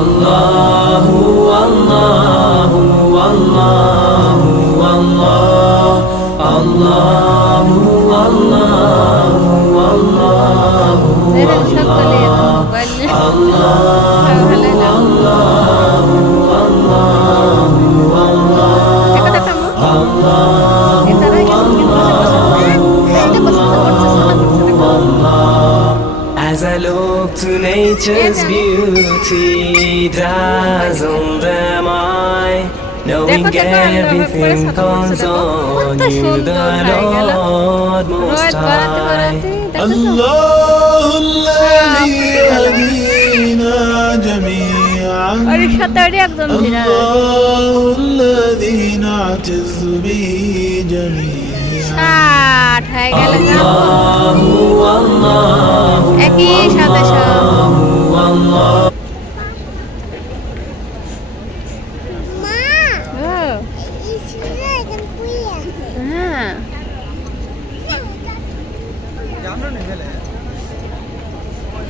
Allahu Allahu Allahu Allah Allahu Allahu Allahu As I look to nature's beauty, dazzled am I, knowing everything comes on you, the Lord Most High. الله الذي يهدينا جميعا الله الذي نعتز به جميعا Allahu Allahu একই সাথে Allah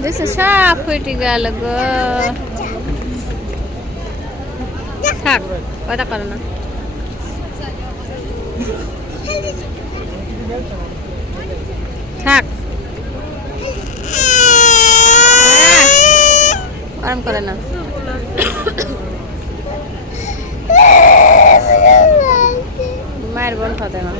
দেখছো সাপ ফুটে গেল গো থাক কথা করো না থাক আরাম করে না মায়ের বোন খাতে না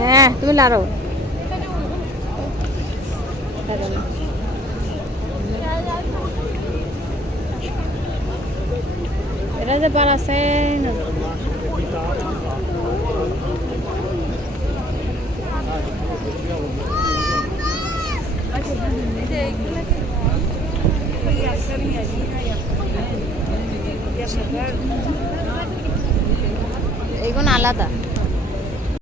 হ্যাঁ তুমি লাড়ো এটা যে বার আছে না এইগুলো আলাদা